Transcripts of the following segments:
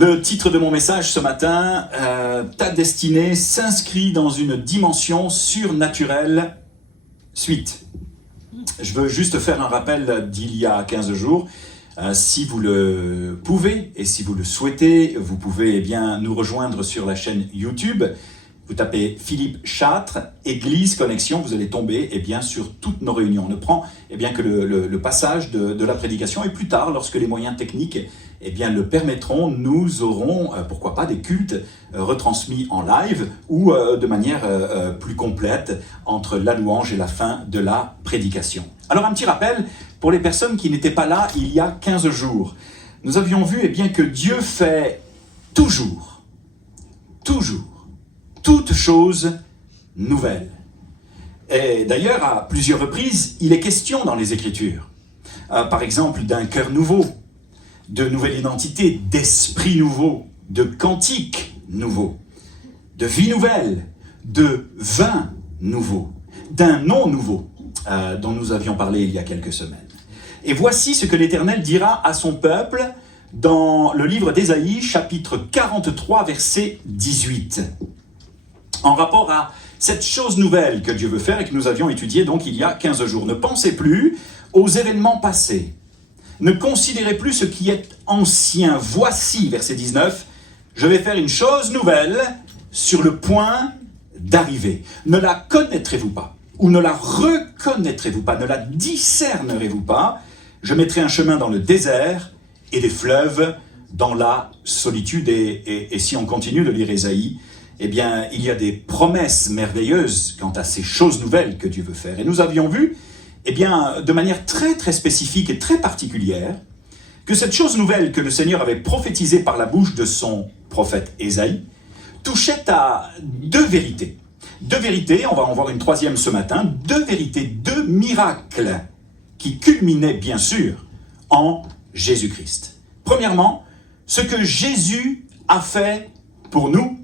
Le titre de mon message ce matin, ta destinée s'inscrit dans une dimension surnaturelle. Suite. Je veux juste faire un rappel d'il y a 15 jours. Si vous le pouvez et si vous le souhaitez, vous pouvez nous rejoindre sur la chaîne YouTube. Vous tapez Philippe Châtre, Église Connexion, vous allez tomber sur toutes nos réunions. On ne prend que le passage de la prédication et plus tard, lorsque les moyens techniques le permettront, nous aurons, pourquoi pas, des cultes retransmis en live ou de manière plus complète entre la louange et la fin de la prédication. Alors un petit rappel pour les personnes qui n'étaient pas là il y a 15 jours. Nous avions vu que Dieu fait toujours toute chose nouvelle. Et d'ailleurs, à plusieurs reprises, il est question dans les Écritures, par exemple, d'un cœur nouveau, de nouvelle identité, d'esprit nouveau, de cantique nouveau, de vie nouvelle, de vin nouveau, d'un nom nouveau, dont nous avions parlé il y a quelques semaines. Et voici ce que l'Éternel dira à son peuple dans le livre d'Ésaïe, chapitre 43, verset 18. En rapport à cette chose nouvelle que Dieu veut faire et que nous avions étudiée donc il y a 15 jours. Ne pensez plus aux événements passés. Ne considérez plus ce qui est ancien. Voici, verset 19, je vais faire une chose nouvelle sur le point d'arriver. Ne la connaîtrez-vous pas? Ou ne la reconnaîtrez-vous pas? Ne la discernerez-vous pas? Je mettrai un chemin dans le désert et des fleuves dans la solitude. Et si on continue de lire Ésaïe, il y a des promesses merveilleuses quant à ces choses nouvelles que Dieu veut faire. Et nous avions vu, de manière très très spécifique et très particulière, que cette chose nouvelle que le Seigneur avait prophétisée par la bouche de son prophète Ésaïe touchait à deux vérités. Deux vérités, on va en voir une troisième ce matin, deux vérités, deux miracles qui culminaient bien sûr en Jésus-Christ. Premièrement, ce que Jésus a fait pour nous,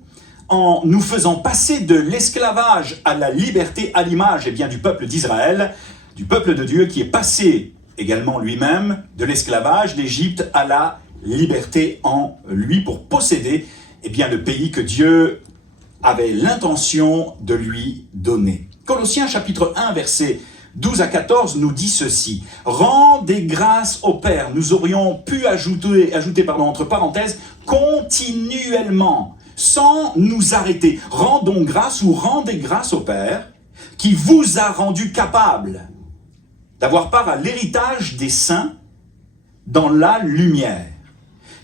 en nous faisant passer de l'esclavage à la liberté à l'image du peuple d'Israël, du peuple de Dieu qui est passé également lui-même de l'esclavage d'Égypte à la liberté en lui pour posséder le pays que Dieu avait l'intention de lui donner. Colossiens chapitre 1 verset 12 à 14 nous dit ceci. « Rendez grâce au Père ». Nous aurions pu ajouter entre parenthèses « continuellement ». Sans nous arrêter. Rendons grâce ou rendez grâce au Père qui vous a rendu capable d'avoir part à l'héritage des saints dans la lumière,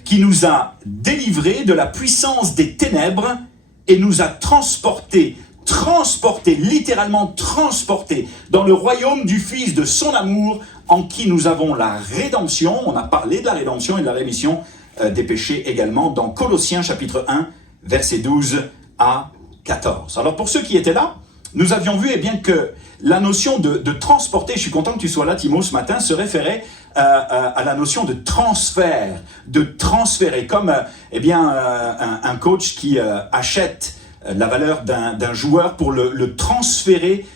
qui nous a délivrés de la puissance des ténèbres et nous a transportés, littéralement transportés dans le royaume du Fils de son amour en qui nous avons la rédemption. On a parlé de la rédemption et de la rémission des péchés également dans Colossiens chapitre 1, versets 12 à 14. Alors pour ceux qui étaient là, nous avions vu que la notion de transporter, je suis content que tu sois là Timo ce matin, se référait à la notion de transfert, de transférer, comme un coach qui achète la valeur d'un joueur pour le transférer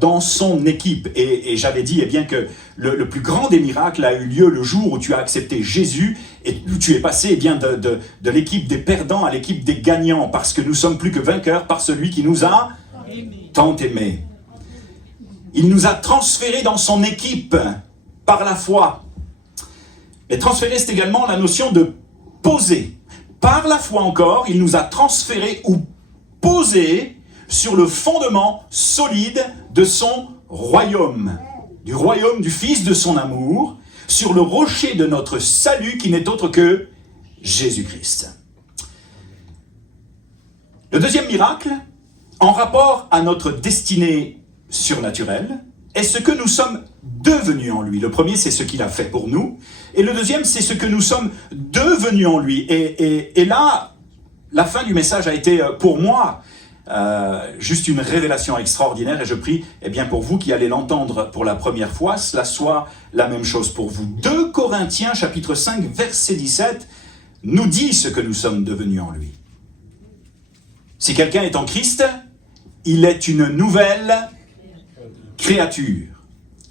dans son équipe. Et j'avais dit que le plus grand des miracles a eu lieu le jour où tu as accepté Jésus et où tu es passé de l'équipe des perdants à l'équipe des gagnants, parce que nous sommes plus que vainqueurs par celui qui nous a tant aimés. Il nous a transférés dans son équipe par la foi. Et transférer, c'est également la notion de poser. Par la foi encore, il nous a transférés ou posés sur le fondement solide de son royaume, du royaume du Fils de son amour, sur le rocher de notre salut qui n'est autre que Jésus-Christ. Le deuxième miracle, en rapport à notre destinée surnaturelle, est ce que nous sommes devenus en lui. Le premier, c'est ce qu'il a fait pour nous, et le deuxième, c'est ce que nous sommes devenus en lui. Et là, la fin du message a été pour moi juste une révélation extraordinaire, et je prie pour vous qui allez l'entendre pour la première fois, cela soit la même chose pour vous. 2 Corinthiens chapitre 5 verset 17 nous dit ce que nous sommes devenus en lui. Si quelqu'un est en Christ, il est une nouvelle créature.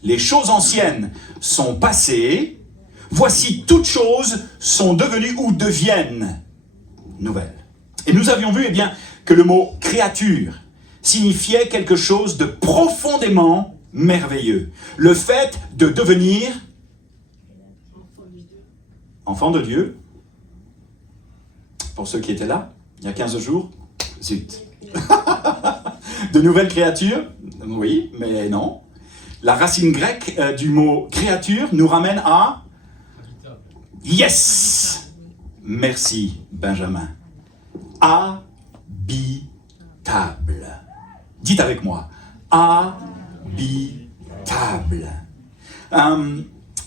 Les choses anciennes sont passées, voici toutes choses sont devenues ou deviennent nouvelle. Et nous avions vu que le mot créature signifiait quelque chose de profondément merveilleux. Le fait de devenir enfant de Dieu. Pour ceux qui étaient là, il y a 15 jours, zut. De nouvelles créatures, oui, mais non. La racine grecque du mot créature nous ramène à... Yes! Merci, Benjamin. Habitable. Dites avec moi. Habitable.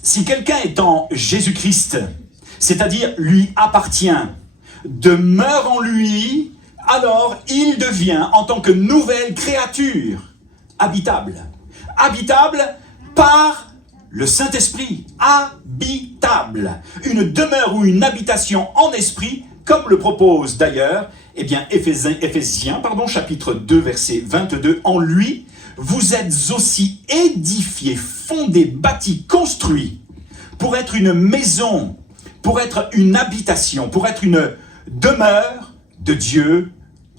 Si quelqu'un est en Jésus-Christ, c'est-à-dire lui appartient, demeure en lui, alors il devient, en tant que nouvelle créature, habitable. Habitable par le Saint-Esprit. Habitable. Une demeure ou une habitation en esprit, comme le propose d'ailleurs, Éphésiens, chapitre 2, verset 22. En lui, vous êtes aussi édifiés, fondés, bâtis, construits, pour être une maison, pour être une habitation, pour être une demeure de Dieu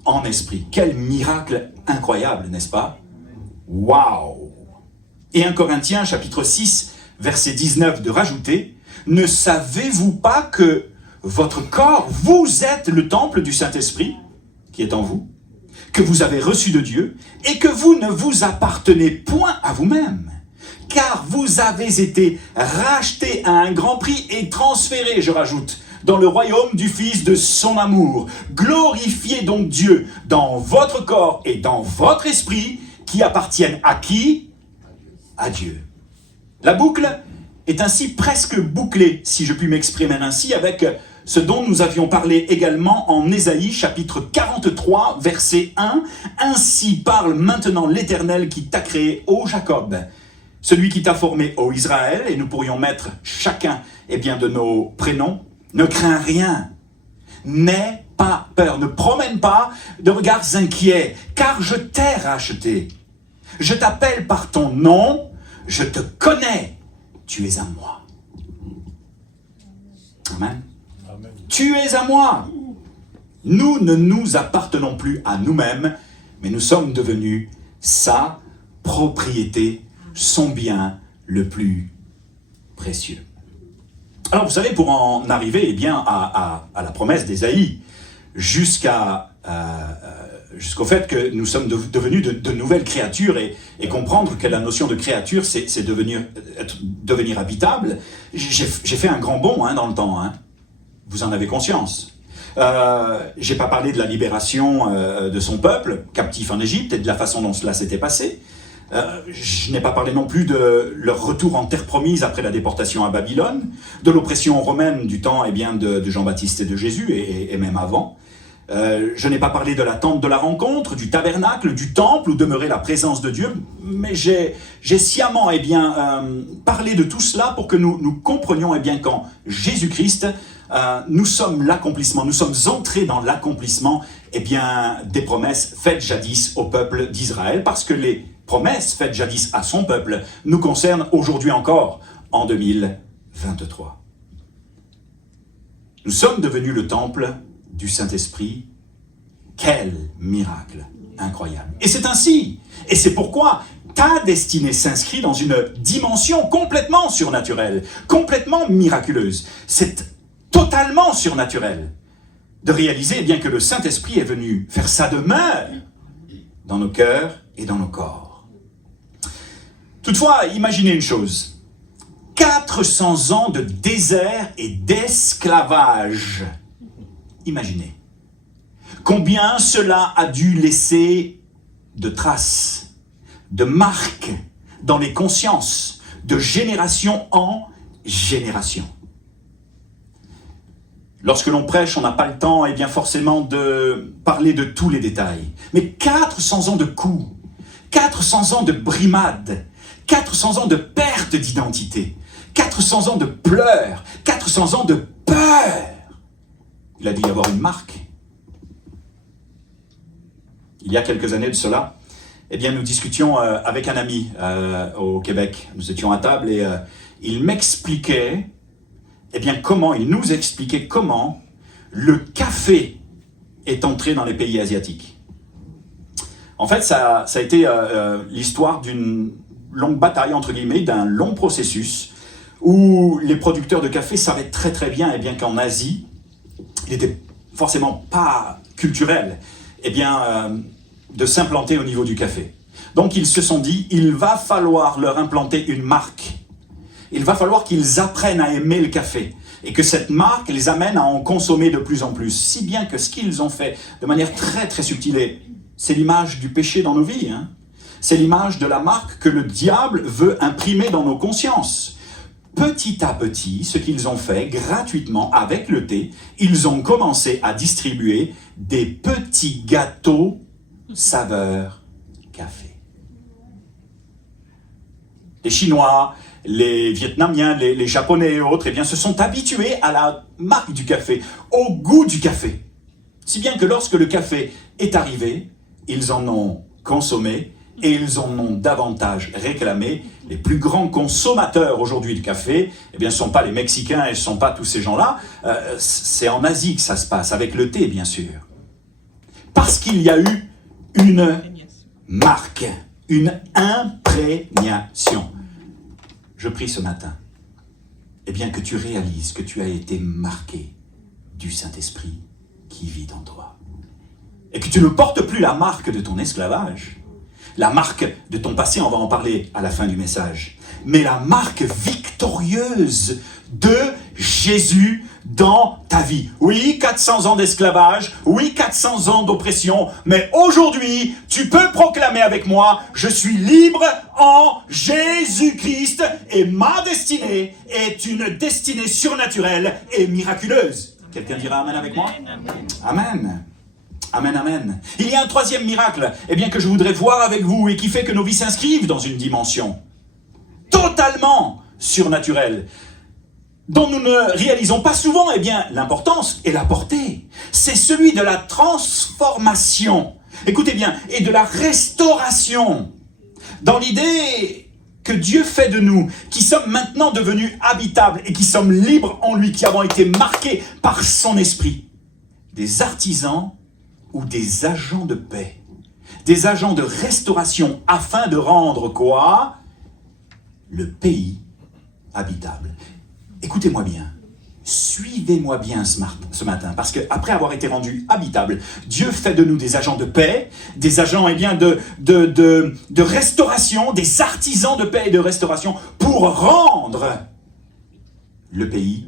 en esprit. Quel miracle incroyable, n'est-ce pas? Waouh! Et 1 Corinthiens, chapitre 6, verset 19, de rajouter, ne savez-vous pas que votre corps, vous êtes le temple du Saint-Esprit qui est en vous, que vous avez reçu de Dieu, et que vous ne vous appartenez point à vous-même, car vous avez été rachetés à un grand prix et transférés, je rajoute, dans le royaume du Fils de son amour. Glorifiez donc Dieu dans votre corps et dans votre esprit, qui appartiennent à qui? À Dieu. La boucle est ainsi presque bouclée, si je puis m'exprimer ainsi, avec ce dont nous avions parlé également en Ésaïe, chapitre 43, verset 1. Ainsi parle maintenant l'Éternel qui t'a créé, ô Jacob, celui qui t'a formé, ô Israël, et nous pourrions mettre chacun de nos prénoms. Ne crains rien, n'aie pas peur, ne promène pas de regards inquiets, car je t'ai racheté. Je t'appelle par ton nom, je te connais, tu es à moi. Amen. Amen. Tu es à moi. Nous ne nous appartenons plus à nous-mêmes, mais nous sommes devenus sa propriété, son bien le plus précieux. Alors vous savez, pour en arriver à la promesse d'Ésaïe, jusqu'au fait que nous sommes devenus de nouvelles créatures et comprendre que la notion de créature, c'est devenir habitable, j'ai fait un grand bond dans le temps. Vous en avez conscience. J'ai pas parlé de la libération de son peuple, captif en Égypte, et de la façon dont cela s'était passé. Je n'ai pas parlé non plus de leur retour en terre promise après la déportation à Babylone, de l'oppression romaine du temps de Jean-Baptiste et de Jésus, et même avant. Je n'ai pas parlé de la tente de la rencontre, du tabernacle, du temple où demeurait la présence de Dieu, mais j'ai sciemment parlé de tout cela pour que nous comprenions qu'en Jésus-Christ, nous sommes l'accomplissement, nous sommes entrés dans l'accomplissement des promesses faites jadis au peuple d'Israël, parce que les promesses faites jadis à son peuple nous concernent aujourd'hui encore, en 2023. Nous sommes devenus le temple du Saint-Esprit. Quel miracle incroyable! Et c'est ainsi, et c'est pourquoi ta destinée s'inscrit dans une dimension complètement surnaturelle, complètement miraculeuse. C'est totalement surnaturel de réaliser que le Saint-Esprit est venu faire sa demeure dans nos cœurs et dans nos corps. Toutefois, imaginez une chose. 400 ans de désert et d'esclavage. Imaginez. Combien cela a dû laisser de traces, de marques dans les consciences, de génération en génération. Lorsque l'on prêche, on n'a pas le temps, forcément, de parler de tous les détails. Mais 400 ans de coups, 400 ans de brimades, 400 ans de perte d'identité, 400 ans de pleurs, 400 ans de peur. Il a dû y avoir une marque. Il y a quelques années de cela, nous discutions avec un ami au Québec. Nous étions à table et il m'expliquait, il nous expliquait comment le café est entré dans les pays asiatiques. En fait, ça a été l'histoire d'une longue bataille, entre guillemets, d'un long processus où les producteurs de café savaient très très bien, qu'en Asie, il n'était forcément pas culturel, de s'implanter au niveau du café. Donc ils se sont dit, il va falloir leur implanter une marque. Il va falloir qu'ils apprennent à aimer le café et que cette marque les amène à en consommer de plus en plus. Si bien que ce qu'ils ont fait de manière très très subtile, c'est l'image du péché dans nos vies. C'est l'image de la marque que le diable veut imprimer dans nos consciences. Petit à petit, ce qu'ils ont fait gratuitement avec le thé, ils ont commencé à distribuer des petits gâteaux saveur café. Les Chinois, les Vietnamiens, les Japonais et autres, se sont habitués à la marque du café, au goût du café. Si bien que lorsque le café est arrivé, ils en ont consommé et ils en ont davantage réclamé. Les plus grands consommateurs aujourd'hui de café, ce ne sont pas les Mexicains et ce ne sont pas tous ces gens-là, c'est en Asie que ça se passe, avec le thé bien sûr. Parce qu'il y a eu une marque, une imprégnation. Je prie ce matin, que tu réalises que tu as été marqué du Saint-Esprit qui vit en toi. Et que tu ne portes plus la marque de ton esclavage, la marque de ton passé, on va en parler à la fin du message, mais la marque victorieuse de Jésus dans ta vie. Oui, 400 ans d'esclavage, oui, 400 ans d'oppression, mais aujourd'hui, tu peux proclamer avec moi, je suis libre en Jésus-Christ et ma destinée est une destinée surnaturelle et miraculeuse. Quelqu'un dira Amen avec moi? Amen. Amen, amen. Il y a un troisième miracle, que je voudrais voir avec vous et qui fait que nos vies s'inscrivent dans une dimension totalement surnaturelle, dont nous ne réalisons pas souvent l'importance et la portée. C'est celui de la transformation, écoutez bien, et de la restauration. Dans l'idée que Dieu fait de nous, qui sommes maintenant devenus habitables et qui sommes libres en lui, qui avons été marqués par son esprit, des artisans ou des agents de paix, des agents de restauration, afin de rendre quoi? Le pays habitable. Écoutez-moi bien, suivez-moi bien ce matin, parce qu'après avoir été rendu habitable, Dieu fait de nous des agents de paix, des agents de restauration, des artisans de paix et de restauration, pour rendre le pays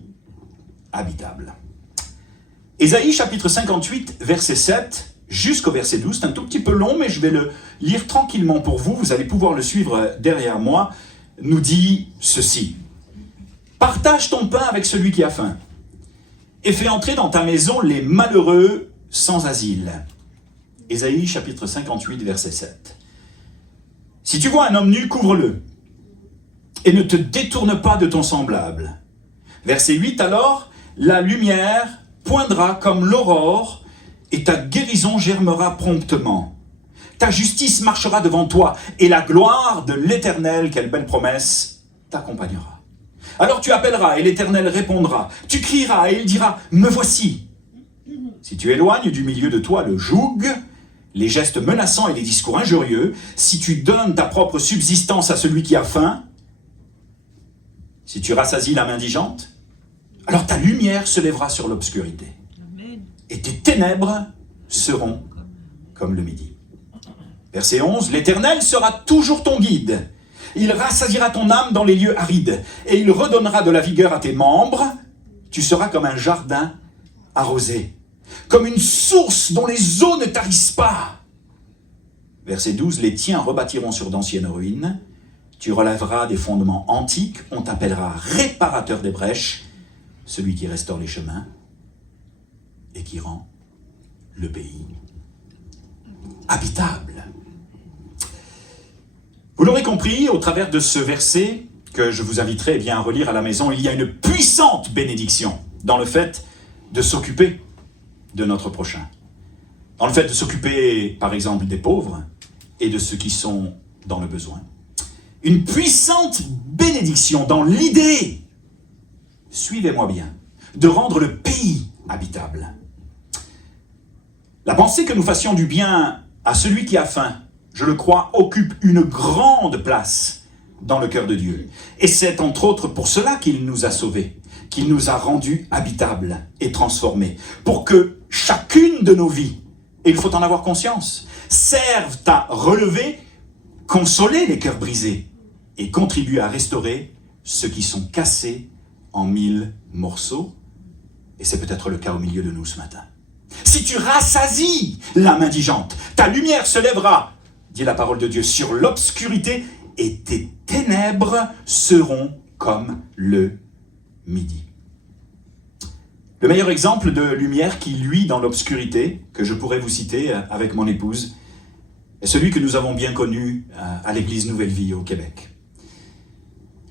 habitable. Ésaïe chapitre 58, verset 7, jusqu'au verset 12, c'est un tout petit peu long, mais je vais le lire tranquillement pour vous, vous allez pouvoir le suivre derrière moi, nous dit ceci. Partage ton pain avec celui qui a faim, et fais entrer dans ta maison les malheureux sans asile. Ésaïe chapitre 58, verset 7. Si tu vois un homme nu, couvre-le, et ne te détourne pas de ton semblable. Verset 8, alors, la lumière poindra comme l'aurore, et ta guérison germera promptement. Ta justice marchera devant toi, et la gloire de l'Éternel, quelle belle promesse, t'accompagnera. Alors tu appelleras, et l'Éternel répondra. Tu crieras, et il dira, me voici. Si tu éloignes du milieu de toi le joug, les gestes menaçants et les discours injurieux, si tu donnes ta propre subsistance à celui qui a faim, si tu rassasies l'âme indigente, alors ta lumière se lèvera sur l'obscurité. Et tes ténèbres seront comme le midi. Verset 11, l'Éternel sera toujours ton guide. Il rassasiera ton âme dans les lieux arides, et il redonnera de la vigueur à tes membres. Tu seras comme un jardin arrosé, comme une source dont les eaux ne tarissent pas. Verset 12, les tiens rebâtiront sur d'anciennes ruines. Tu relèveras des fondements antiques, on t'appellera réparateur des brèches, celui qui restaure les chemins et qui rend le pays habitable. Vous l'aurez compris, au travers de ce verset, que je vous inviterai à relire à la maison, il y a une puissante bénédiction dans le fait de s'occuper de notre prochain. Dans le fait de s'occuper, par exemple, des pauvres et de ceux qui sont dans le besoin. Une puissante bénédiction dans l'idée, suivez-moi bien, de rendre le pays habitable. La pensée que nous fassions du bien à celui qui a faim, je le crois, occupe une grande place dans le cœur de Dieu. Et c'est entre autres pour cela qu'il nous a sauvés, qu'il nous a rendus habitables et transformés, pour que chacune de nos vies, et il faut en avoir conscience, servent à relever, consoler les cœurs brisés et contribuent à restaurer ceux qui sont cassés en 1000 morceaux. Et c'est peut-être le cas au milieu de nous ce matin. Si tu rassasies l'âme indigente, ta lumière se lèvera, dit la parole de Dieu, sur l'obscurité, et tes ténèbres seront comme le midi. Le meilleur exemple de lumière qui luit dans l'obscurité, que je pourrais vous citer avec mon épouse, est celui que nous avons bien connu à l'église Nouvelle Vie au Québec.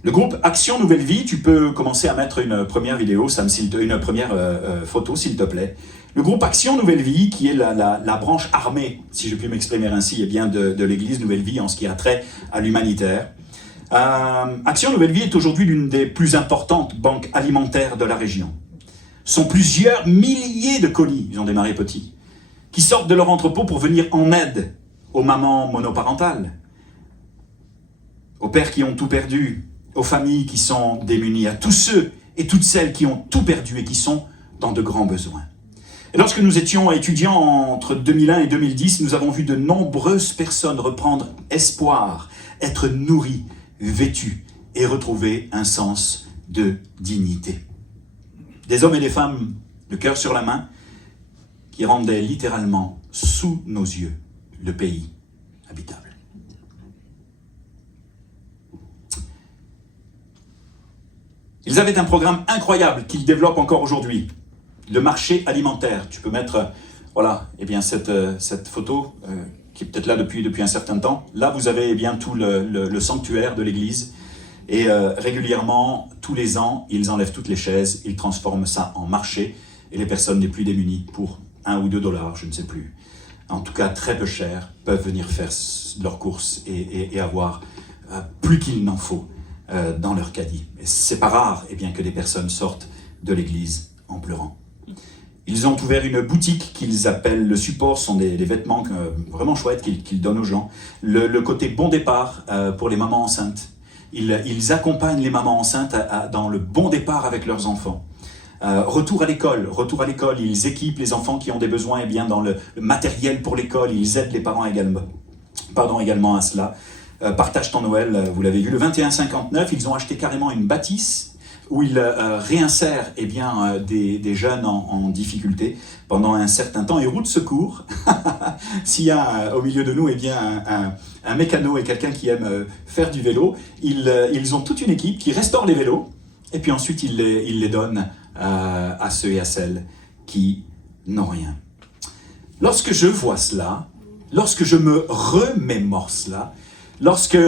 Le groupe Action Nouvelle Vie, tu peux commencer à mettre une première vidéo, une première photo s'il te plaît. Le groupe Action Nouvelle Vie, qui est la branche armée, si je puis m'exprimer ainsi, eh bien de l'église Nouvelle Vie en ce qui a trait à l'humanitaire. Action Nouvelle Vie est aujourd'hui l'une des plus importantes banques alimentaires de la région. Ce sont plusieurs milliers de colis, ils ont démarré petits, qui sortent de leur entrepôt pour venir en aide aux mamans monoparentales, aux pères qui ont tout perdu, aux familles qui sont démunies, à tous ceux et toutes celles qui ont tout perdu et qui sont dans de grands besoins. Et lorsque nous étions étudiants entre 2001 et 2010, nous avons vu de nombreuses personnes reprendre espoir, être nourries, vêtues et retrouver un sens de dignité. Des hommes et des femmes, le cœur sur la main, qui rendaient littéralement sous nos yeux le pays habitable. Ils avaient un programme incroyable qu'ils développent encore aujourd'hui. Le marché alimentaire. Tu peux mettre, voilà, eh bien cette photo qui est peut-être là depuis un certain temps. Là, vous avez eh bien tout le sanctuaire de l'église. Et régulièrement, tous les ans, ils enlèvent toutes les chaises, ils transforment ça en marché. Et les personnes les plus démunies, pour 1 ou 2 dollars, je ne sais plus, en tout cas très peu cher, peuvent venir faire leurs courses et avoir plus qu'il n'en faut dans leur caddie. Et c'est pas rare eh bien, que des personnes sortent de l'église en pleurant. Ils ont ouvert une boutique qu'ils appellent le support, ce sont des vêtements vraiment chouettes qu'ils donnent aux gens. Le côté bon départ pour les mamans enceintes. Ils accompagnent les mamans enceintes dans le bon départ avec leurs enfants. Retour à l'école, ils équipent les enfants qui ont des besoins eh bien, dans le matériel pour l'école, ils aident les parents également à cela. Partage ton Noël, vous l'avez vu, le 21,59, ils ont acheté carrément une bâtisse où ils réinsèrent eh bien, des jeunes en difficulté pendant un certain temps. Et roue de secours, s'il y a au milieu de nous eh bien, un mécano et quelqu'un qui aime faire du vélo, ils ont toute une équipe qui restaure les vélos et puis ensuite ils les donnent à ceux et à celles qui n'ont rien. Lorsque je vois cela, lorsque je me remémore cela, lorsque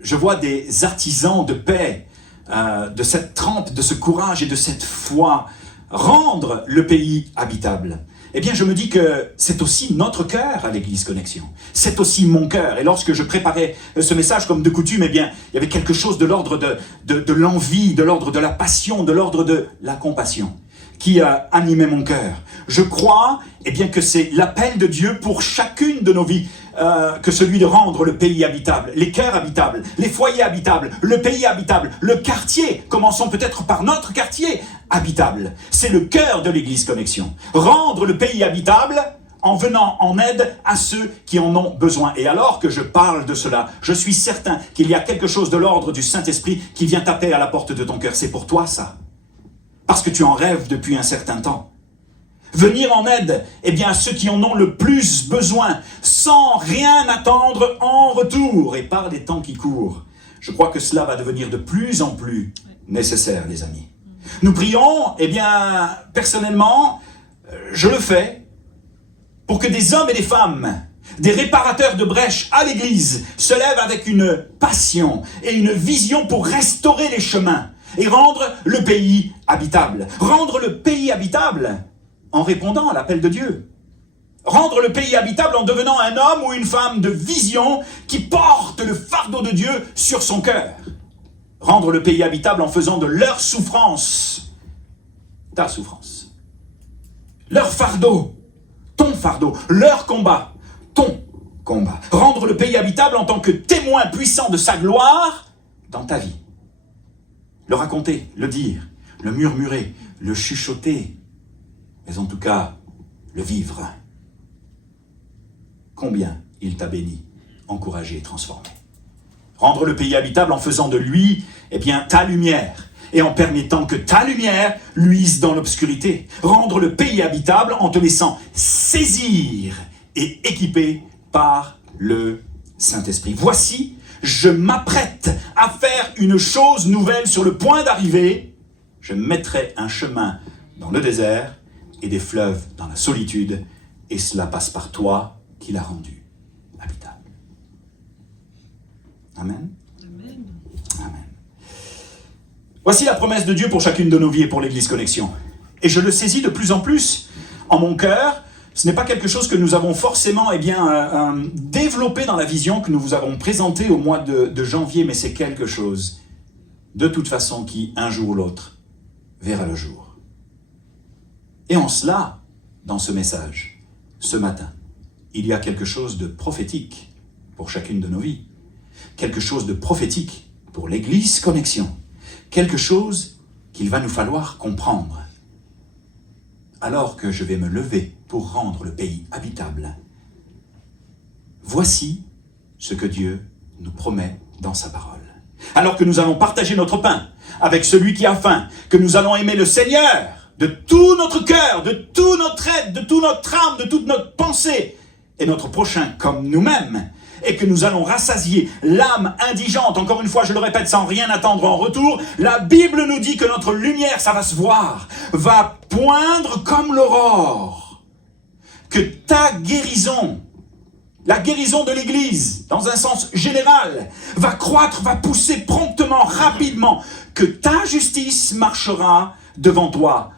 je vois des artisans de paix, de cette trempe, de ce courage et de cette foi, rendre le pays habitable, eh bien je me dis que c'est aussi notre cœur à l'Église Connexion. C'est aussi mon cœur. Et lorsque je préparais ce message comme de coutume, eh bien il y avait quelque chose de l'ordre de l'envie, de l'ordre de la passion, de l'ordre de la compassion qui a animé mon cœur. Je crois eh bien, que c'est l'appel de Dieu pour chacune de nos vies, que celui de rendre le pays habitable, les cœurs habitables, les foyers habitables, le pays habitable, le quartier, commençons peut-être par notre quartier habitable. C'est le cœur de l'Église Connexion. Rendre le pays habitable en venant en aide à ceux qui en ont besoin. Et alors que je parle de cela, je suis certain qu'il y a quelque chose de l'ordre du Saint-Esprit qui vient taper à la porte de ton cœur. C'est pour toi ça. Parce que tu en rêves depuis un certain temps. Venir en aide eh bien, à ceux qui en ont le plus besoin, sans rien attendre en retour, et par les temps qui courent. Je crois que cela va devenir de plus en plus nécessaire, les amis. Nous prions, eh bien, personnellement, je le fais, pour que des hommes et des femmes, des réparateurs de brèches à l'église, se lèvent avec une passion et une vision pour restaurer les chemins et rendre le pays habitable. Rendre le pays habitable en répondant à l'appel de Dieu. Rendre le pays habitable en devenant un homme ou une femme de vision qui porte le fardeau de Dieu sur son cœur. Rendre le pays habitable en faisant de leur souffrance ta souffrance. Leur fardeau, ton fardeau, leur combat, ton combat. Rendre le pays habitable en tant que témoin puissant de sa gloire dans ta vie. Le raconter, le dire, le murmurer, le chuchoter, mais en tout cas, le vivre. Combien il t'a béni, encouragé et transformé. Rendre le pays habitable en faisant de lui, eh bien, ta lumière, et en permettant que ta lumière luise dans l'obscurité. Rendre le pays habitable en te laissant saisir et équiper par le Saint-Esprit. Voici, je m'apprête à faire une chose nouvelle sur le point d'arriver. Je mettrai un chemin dans le désert et des fleuves dans la solitude, et cela passe par toi qui l'as rendu habitable. Amen. Amen. Amen. Voici la promesse de Dieu pour chacune de nos vies et pour l'Église Connexion. Et je le saisis de plus en plus en mon cœur. Ce n'est pas quelque chose que nous avons forcément développé dans la vision que nous vous avons présentée au mois de janvier, mais c'est quelque chose, de toute façon, qui, un jour ou l'autre, verra le jour. Et en cela, dans ce message, ce matin, il y a quelque chose de prophétique pour chacune de nos vies. Quelque chose de prophétique pour l'Église Connexion. Quelque chose qu'il va nous falloir comprendre. Alors que je vais me lever pour rendre le pays habitable, voici ce que Dieu nous promet dans sa parole. Alors que nous allons partager notre pain avec celui qui a faim, que nous allons aimer le Seigneur de tout notre cœur, de tout notre être, de toute notre âme, de toute notre pensée, et notre prochain comme nous-mêmes, et que nous allons rassasier l'âme indigente, encore une fois, je le répète, sans rien attendre en retour, la Bible nous dit que notre lumière, ça va se voir, va poindre comme l'aurore. Que ta guérison, la guérison de l'Église, dans un sens général, va croître, va pousser promptement, rapidement, que ta justice marchera devant toi.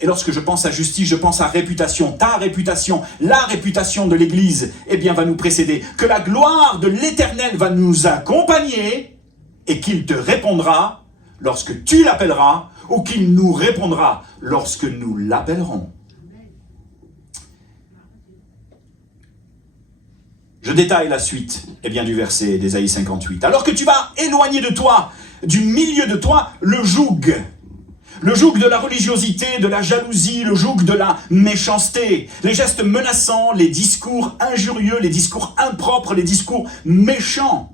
Et lorsque je pense à justice, je pense à réputation, ta réputation, la réputation de l'Église, eh bien, va nous précéder. Que la gloire de l'Éternel va nous accompagner et qu'il te répondra lorsque tu l'appelleras ou qu'il nous répondra lorsque nous l'appellerons. Je détaille la suite, eh bien, du verset d'Ésaïe 58. Alors que tu vas éloigner de toi, du milieu de toi, le joug de la religiosité, de la jalousie, le joug de la méchanceté, les gestes menaçants, les discours injurieux, les discours impropres, les discours méchants.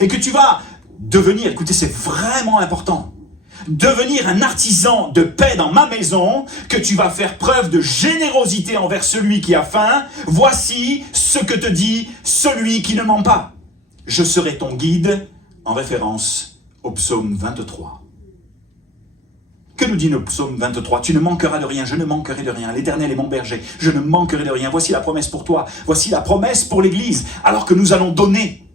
Et que tu vas devenir, écoutez, c'est vraiment important, devenir un artisan de paix dans ma maison, que tu vas faire preuve de générosité envers celui qui a faim. Voici ce que te dit celui qui ne ment pas. Je serai ton guide, en référence au psaume 23. Que nous dit le psaume 23? Tu ne manqueras de rien, je ne manquerai de rien. L'Éternel est mon berger, je ne manquerai de rien. Voici la promesse pour toi, voici la promesse pour l'Église. Alors que nous allons donner,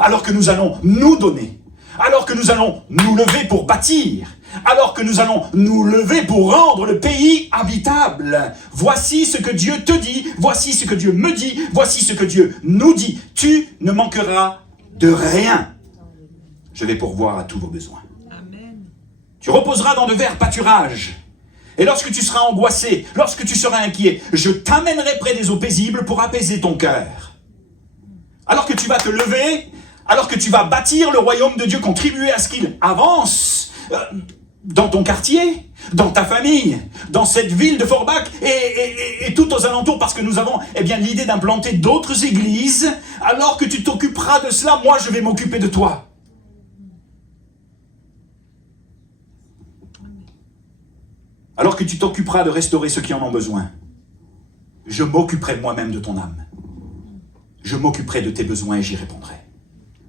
alors que nous allons nous donner, alors que nous allons nous lever pour bâtir, alors que nous allons nous lever pour rendre le pays habitable. Voici ce que Dieu te dit, voici ce que Dieu me dit, voici ce que Dieu nous dit. Tu ne manqueras de rien. Je vais pourvoir à tous vos besoins. Tu reposeras dans de verts pâturages. Et lorsque tu seras angoissé, lorsque tu seras inquiet, je t'amènerai près des eaux paisibles pour apaiser ton cœur. Alors que tu vas te lever, alors que tu vas bâtir le royaume de Dieu, contribuer à ce qu'il avance dans ton quartier, dans ta famille, dans cette ville de Forbach et tout aux alentours, parce que nous avons l'idée d'implanter d'autres églises. Alors que tu t'occuperas de cela, moi je vais m'occuper de toi. Alors que tu t'occuperas de restaurer ceux qui en ont besoin, je m'occuperai moi-même de ton âme. Je m'occuperai de tes besoins et j'y répondrai.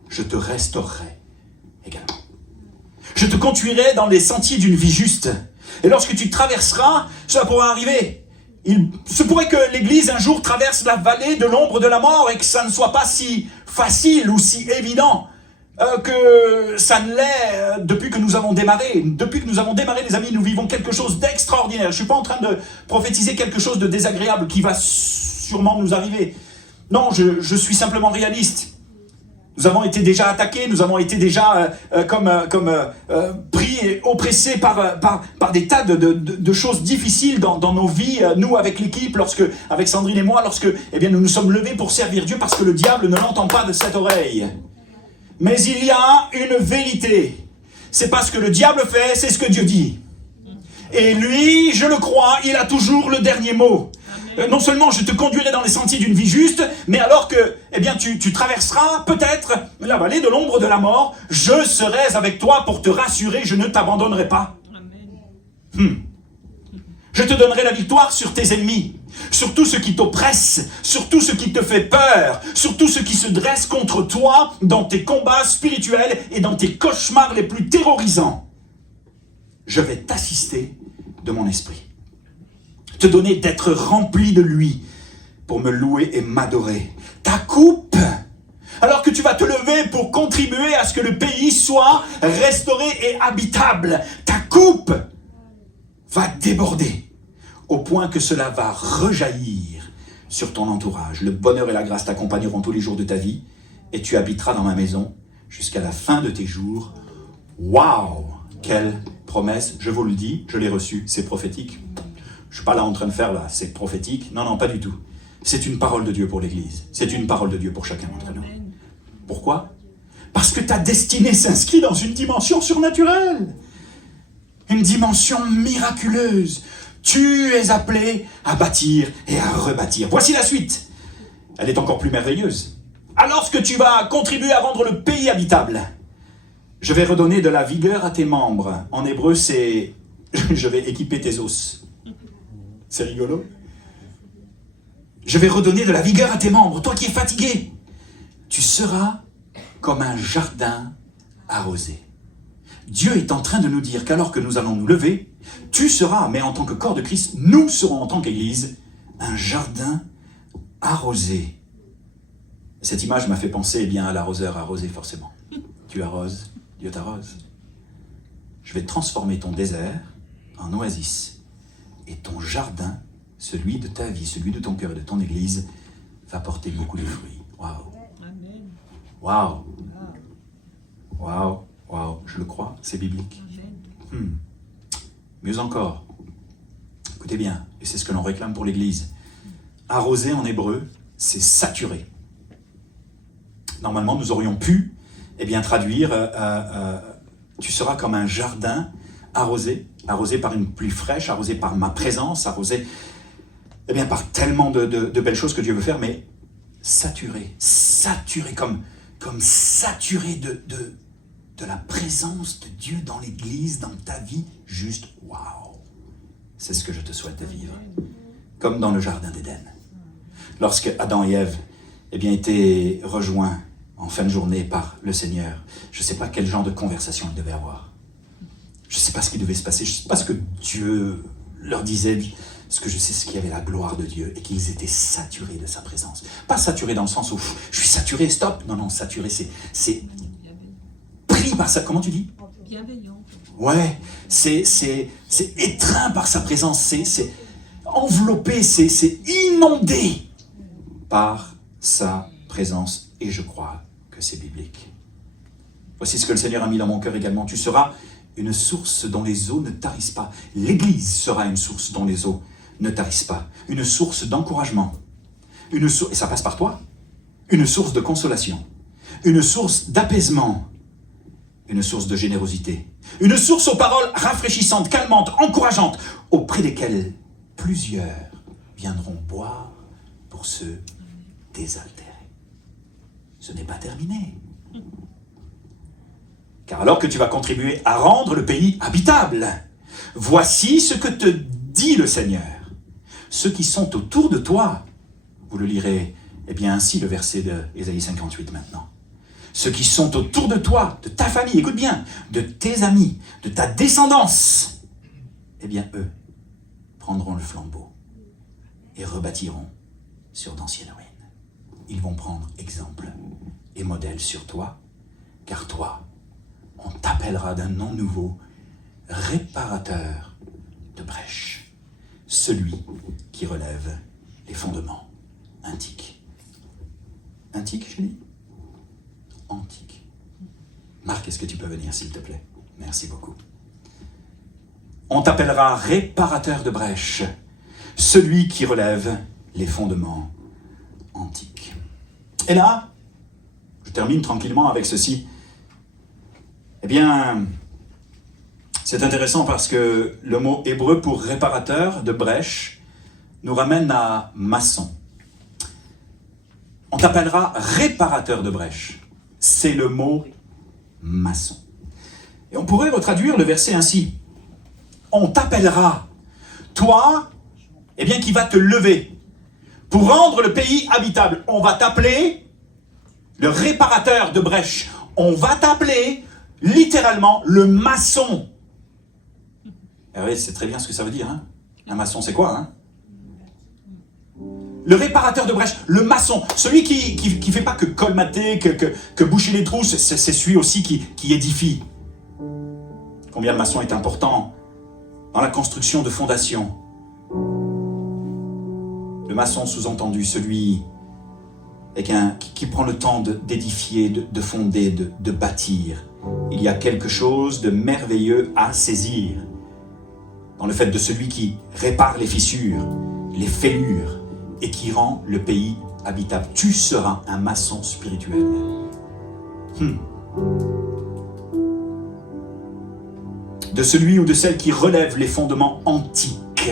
Je te restaurerai également. Je te conduirai dans les sentiers d'une vie juste. Et lorsque tu traverseras, cela pourra arriver. Il se pourrait que l'Église un jour traverse la vallée de l'ombre de la mort et que ça ne soit pas si facile ou si évident. Que ça ne l'est depuis que nous avons démarré. Depuis que nous avons démarré, les amis, nous vivons quelque chose d'extraordinaire. Je ne suis pas en train de prophétiser quelque chose de désagréable qui va sûrement nous arriver. Non, je suis simplement réaliste. Nous avons été déjà attaqués, nous avons été déjà pris et oppressés par des tas de choses difficiles dans nos vies, nous avec l'équipe, avec Sandrine et moi, lorsque nous nous sommes levés pour servir Dieu, parce que le diable ne l'entend pas de cette oreille. Mais il y a une vérité. C'est pas ce que le diable fait, c'est ce que Dieu dit. Et lui, je le crois, il a toujours le dernier mot. Non seulement je te conduirai dans les sentiers d'une vie juste, mais alors que tu traverseras peut-être la vallée de l'ombre de la mort, je serai avec toi pour te rassurer, je ne t'abandonnerai pas. Je te donnerai la victoire sur tes ennemis, sur tout ce qui t'oppresse, sur tout ce qui te fait peur, sur tout ce qui se dresse contre toi dans tes combats spirituels et dans tes cauchemars les plus terrorisants. Je vais t'assister de mon esprit. Te donner d'être rempli de lui pour me louer et m'adorer. Ta coupe, alors que tu vas te lever pour contribuer à ce que le pays soit restauré et habitable, ta coupe va déborder au point que cela va rejaillir sur ton entourage. Le bonheur et la grâce t'accompagneront tous les jours de ta vie et tu habiteras dans ma maison jusqu'à la fin de tes jours. Waouh! Quelle promesse, je vous le dis, je l'ai reçue, c'est prophétique. Je ne suis pas là en train de faire là, c'est prophétique. Non, pas du tout. C'est une parole de Dieu pour l'Église. C'est une parole de Dieu pour chacun d'entre nous. Pourquoi? Parce que ta destinée s'inscrit dans une dimension surnaturelle. Une dimension miraculeuse. Tu es appelé à bâtir et à rebâtir. Voici la suite. Elle est encore plus merveilleuse. Alors que tu vas contribuer à rendre le pays habitable, je vais redonner de la vigueur à tes membres. En hébreu, c'est « je vais équiper tes os ». C'est rigolo. Je vais redonner de la vigueur à tes membres. Toi qui es fatigué, tu seras comme un jardin arrosé. Dieu est en train de nous dire qu'alors que nous allons nous lever, tu seras, mais en tant que corps de Christ, nous serons en tant qu'Église, un jardin arrosé. Cette image m'a fait penser à l'arroseur arrosé forcément. Tu arroses, Dieu t'arrose. Je vais transformer ton désert en oasis. Et ton jardin, celui de ta vie, celui de ton cœur et de ton Église, va porter beaucoup de fruits. Waouh! Waouh! Waouh! Waouh! Je le crois, c'est biblique. Mieux encore, écoutez bien, et c'est ce que l'on réclame pour l'Église. Arroser en hébreu, c'est saturer. Normalement, nous aurions pu traduire tu seras comme un jardin arrosé par une pluie fraîche, arrosé par ma présence, arrosé par tellement de belles choses que Dieu veut faire, mais saturé comme saturé de la présence de Dieu dans l'Église, dans ta vie, juste waouh! C'est ce que je te souhaite de vivre, comme dans le jardin d'Éden. Lorsque Adam et Ève étaient rejoints en fin de journée par le Seigneur, je ne sais pas quel genre de conversation ils devaient avoir. Je ne sais pas ce qui devait se passer, je ne sais pas ce que Dieu leur disait. Ce que je sais, c'est qu'il y avait la gloire de Dieu et qu'ils étaient saturés de sa présence. Pas saturés dans le sens où je suis saturé, stop. Non, saturé, c'est pris par sa... Comment tu dis? Bienveillant. Ouais, c'est étreint par sa présence, c'est enveloppé, c'est inondé par sa présence. Et je crois que c'est biblique. Voici ce que le Seigneur a mis dans mon cœur également. Tu seras une source dont les eaux ne tarissent pas. L'Église sera une source dont les eaux ne tarissent pas. Une source d'encouragement. Et ça passe par toi. Une source de consolation. Une source d'apaisement. Une source de générosité. Une source aux paroles rafraîchissantes, calmantes, encourageantes, auprès desquelles plusieurs viendront boire pour se désaltérer. Ce n'est pas terminé. Car alors que tu vas contribuer à rendre le pays habitable, voici ce que te dit le Seigneur. Ceux qui sont autour de toi, vous le lirez, ainsi le verset de Ésaïe 58 maintenant. Ceux qui sont autour de toi, de ta famille, écoute bien, de tes amis, de ta descendance, eux prendront le flambeau et rebâtiront sur d'anciennes ruines. Ils vont prendre exemple et modèle sur toi, car toi, on t'appellera d'un nom nouveau, réparateur de brèches, celui qui relève les fondements. Un tic, je dis. Marc, est-ce que tu peux venir, s'il te plaît? Merci beaucoup. On t'appellera réparateur de brèches, celui qui relève les fondements antiques. Et là, je termine tranquillement avec ceci. Eh bien, c'est intéressant parce que le mot hébreu pour réparateur de brèche nous ramène à maçon. On t'appellera réparateur de brèche. C'est le mot maçon. Et on pourrait retraduire le verset ainsi. On t'appellera, toi, eh bien, qui va te lever pour rendre le pays habitable. On va t'appeler le réparateur de brèche. On va t'appeler littéralement le maçon. Et oui, c'est très bien ce que ça veut dire. Hein. Un maçon, c'est quoi hein? Le réparateur de brèche, le maçon, celui qui fait pas que colmater, que boucher les trous, c'est celui aussi qui édifie. Combien le maçon est important dans la construction de fondations. Le maçon, sous-entendu, celui qui prend le temps d'édifier, de fonder, de bâtir. Il y a quelque chose de merveilleux à saisir dans le fait de celui qui répare les fissures, les fêlures, et qui rend le pays habitable. Tu seras un maçon spirituel. De celui ou de celle qui relève les fondements antiques.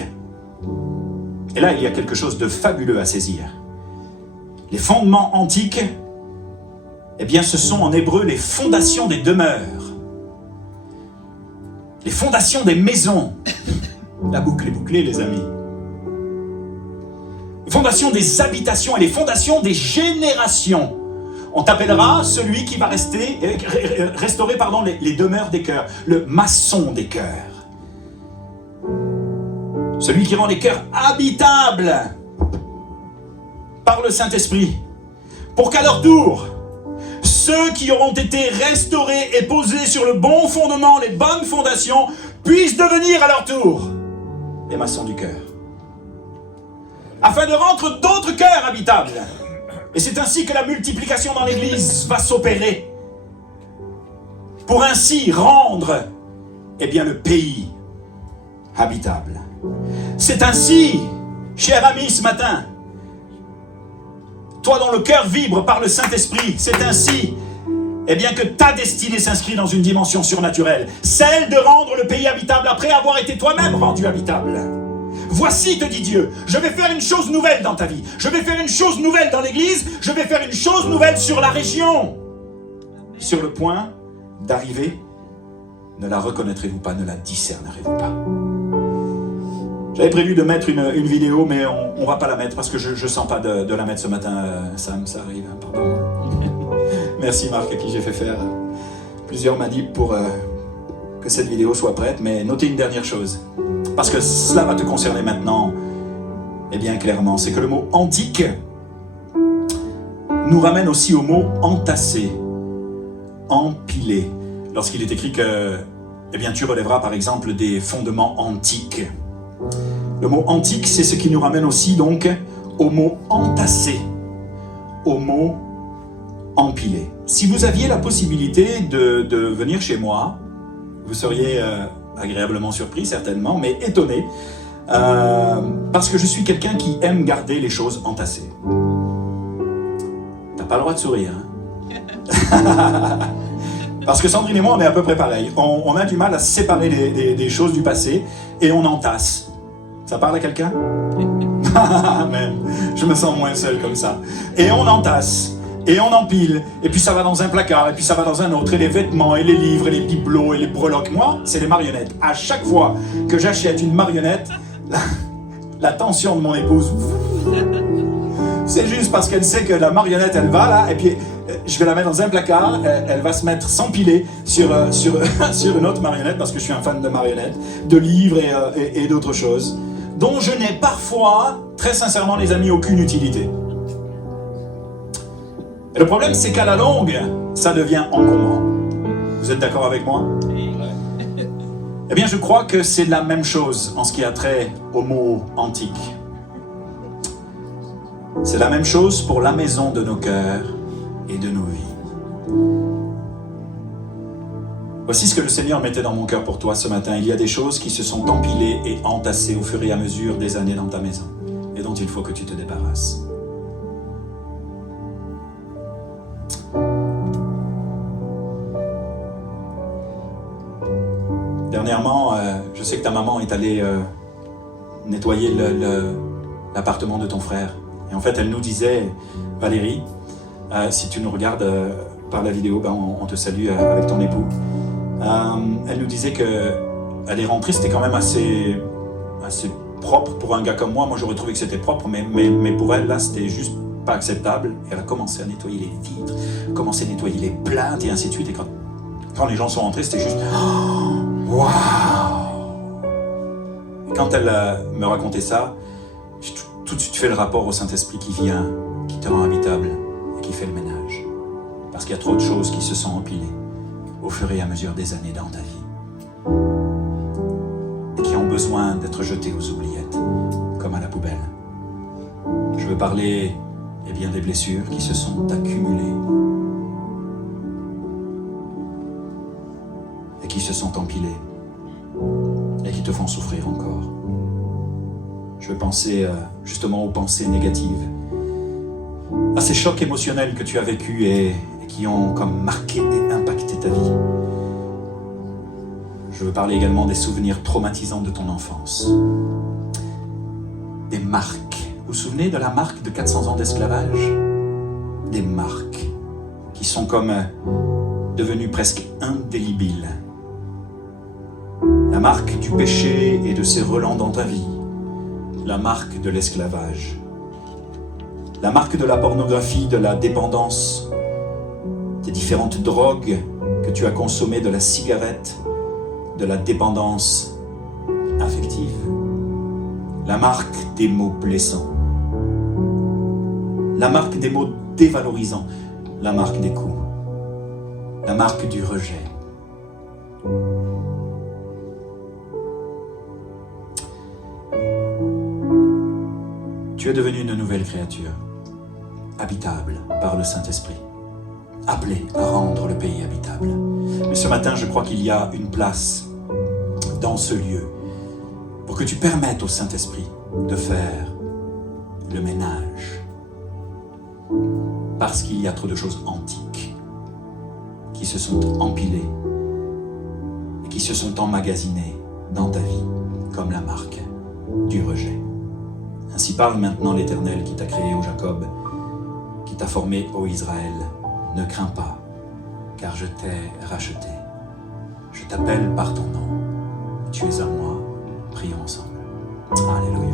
Et là, il y a quelque chose de fabuleux à saisir. Les fondements antiques, eh bien, ce sont en hébreu les fondations des demeures. Les fondations des maisons. La boucle est bouclée, les amis. Les fondations des habitations et les fondations des générations. On t'appellera celui qui va restaurer les demeures des cœurs, le maçon des cœurs. Celui qui rend les cœurs habitables par le Saint-Esprit, pour qu'à leur tour, ceux qui auront été restaurés et posés sur le bon fondement, les bonnes fondations, puissent devenir à leur tour les maçons du cœur, afin de rendre d'autres cœurs habitables. Et c'est ainsi que la multiplication dans l'Église va s'opérer, pour ainsi rendre, eh bien, le pays habitable. C'est ainsi, cher ami, ce matin, toi dont le cœur vibre par le Saint-Esprit, c'est ainsi, eh bien, que ta destinée s'inscrit dans une dimension surnaturelle, celle de rendre le pays habitable après avoir été toi-même rendu habitable. Voici, te dit Dieu, je vais faire une chose nouvelle dans ta vie, je vais faire une chose nouvelle dans l'Église, je vais faire une chose nouvelle sur la région. Sur le point d'arriver, ne la reconnaîtrez-vous pas, ne la discernerez-vous pas. J'avais prévu de mettre une vidéo, mais on ne va pas la mettre parce que je ne sens pas de la mettre ce matin. Sam, ça arrive, hein, pardon. Merci Marc, à qui j'ai fait faire plusieurs manips pour que cette vidéo soit prête. Mais notez une dernière chose, parce que cela va te concerner maintenant, et bien clairement, c'est que le mot antique nous ramène aussi au mot entassé, empilé. Lorsqu'il est écrit que, eh bien, tu relèveras par exemple des fondements antiques. Le mot antique, c'est ce qui nous ramène aussi donc au mot entassé, au mot empilé. Si vous aviez la possibilité de venir chez moi, vous seriez agréablement surpris certainement, mais étonné, parce que je suis quelqu'un qui aime garder les choses entassées. T'as pas le droit de sourire, hein? Parce que Sandrine et moi, on est à peu près pareil. On a du mal à se séparer des choses du passé et on entasse. Ça parle à quelqu'un? Amen. Je me sens moins seul comme ça. Et on entasse, et on empile, et puis ça va dans un placard, et puis ça va dans un autre, et les vêtements, et les livres, et les bibelots, et les breloques. Moi, c'est les marionnettes. À chaque fois que j'achète une marionnette, la tension de mon épouse, c'est juste parce qu'elle sait que la marionnette, elle va là, et puis je vais la mettre dans un placard, elle va se mettre s'empiler sur une autre marionnette, parce que je suis un fan de marionnettes, de livres et d'autres choses, dont je n'ai parfois, très sincèrement les amis, aucune utilité. Et le problème, c'est qu'à la longue, ça devient encombrant. Vous êtes d'accord avec moi? Eh bien, je crois que c'est la même chose en ce qui a trait au mot antique. C'est la même chose pour la maison de nos cœurs et de nos vies. Voici ce que le Seigneur mettait dans mon cœur pour toi ce matin. Il y a des choses qui se sont empilées et entassées au fur et à mesure des années dans ta maison et dont il faut que tu te débarrasses. Dernièrement, je sais que ta maman est allée nettoyer l'appartement de ton frère. Et en fait, elle nous disait, Valérie, si tu nous regardes par la vidéo, ben on te salue avec ton époux. Elle nous disait qu'elle est rentrée, c'était quand même assez propre pour un gars comme moi. Moi, j'aurais trouvé que c'était propre, mais pour elle, là, c'était juste pas acceptable. Elle a commencé à nettoyer les vitres, commencé à nettoyer les plaintes et ainsi de suite. Et quand les gens sont rentrés, c'était juste « Waouh !» Et quand elle me racontait ça, j'ai tout de suite fait le rapport au Saint-Esprit qui vient, qui te rend habitable et qui fait le ménage. Parce qu'il y a trop de choses qui se sont empilées au fur et à mesure des années dans ta vie et qui ont besoin d'être jetées aux oubliettes, comme à la poubelle. Je veux parler des blessures qui se sont accumulées et qui se sont empilées et qui te font souffrir encore. Je veux penser justement aux pensées négatives, à ces chocs émotionnels que tu as vécus et qui ont comme marqué et impacté ta vie. Je veux parler également des souvenirs traumatisants de ton enfance. Des marques. Vous vous souvenez de la marque de 400 ans d'esclavage? Des marques qui sont comme devenues presque indélébiles. La marque du péché et de ses relents dans ta vie. La marque de l'esclavage. La marque de la pornographie, de la dépendance, des différentes drogues que tu as consommées, de la cigarette, de la dépendance affective. La marque des mots blessants. La marque des mots dévalorisants. La marque des coups. La marque du rejet. Tu es devenu une nouvelle créature, habitable par le Saint-Esprit, appelé à rendre le pays habitable. Mais ce matin, je crois qu'il y a une place dans ce lieu pour que tu permettes au Saint-Esprit de faire le ménage. Parce qu'il y a trop de choses antiques qui se sont empilées et qui se sont emmagasinées dans ta vie, comme la marque du rejet. Ainsi parle maintenant l'Éternel qui t'a créé, ô Jacob, qui t'a formé, ô Israël. Ne crains pas, car je t'ai racheté. Je t'appelle par ton nom. Tu es à moi. Prions ensemble. Alléluia.